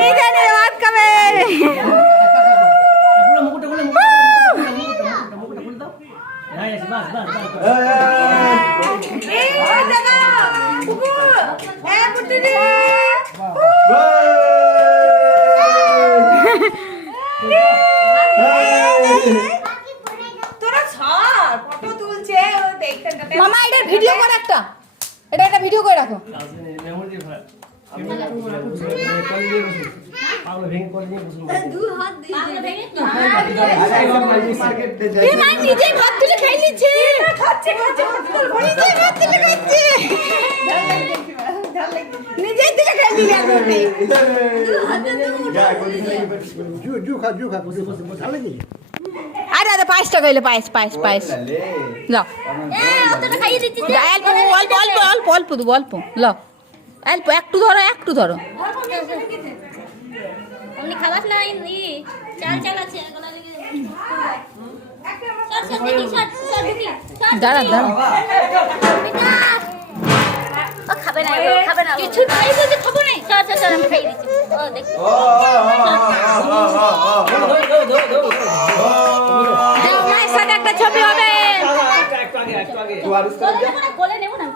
নিজে নিয়ে ভাত খাবে। মামা এটা ভিডিও করে একটা, এটা ভিডিও করে রাখো। নিজে ভাত তুলে খাই নিচ্ছে, নিজে তুলে খাই নিলে। আরে আরে পায়েসটা খাইলে, পায়েস পায়েস পায়েস লাও, অল্প অল্প অল্প অল্প দেবো, অল্প লাও, অল্প একটু ধরো, একটু ধরো। খাবার নাই, চাল চাল আছে, দাঁড়া দাঁড়া, খাবে না, খাবে না, কিছু নাই বলতে খাবো না। চল চল চল, আমি খাই দিচ্ছি। ও দেখো, মায়ের সাথে একটা ছবি হবে। কোলে নেবো না।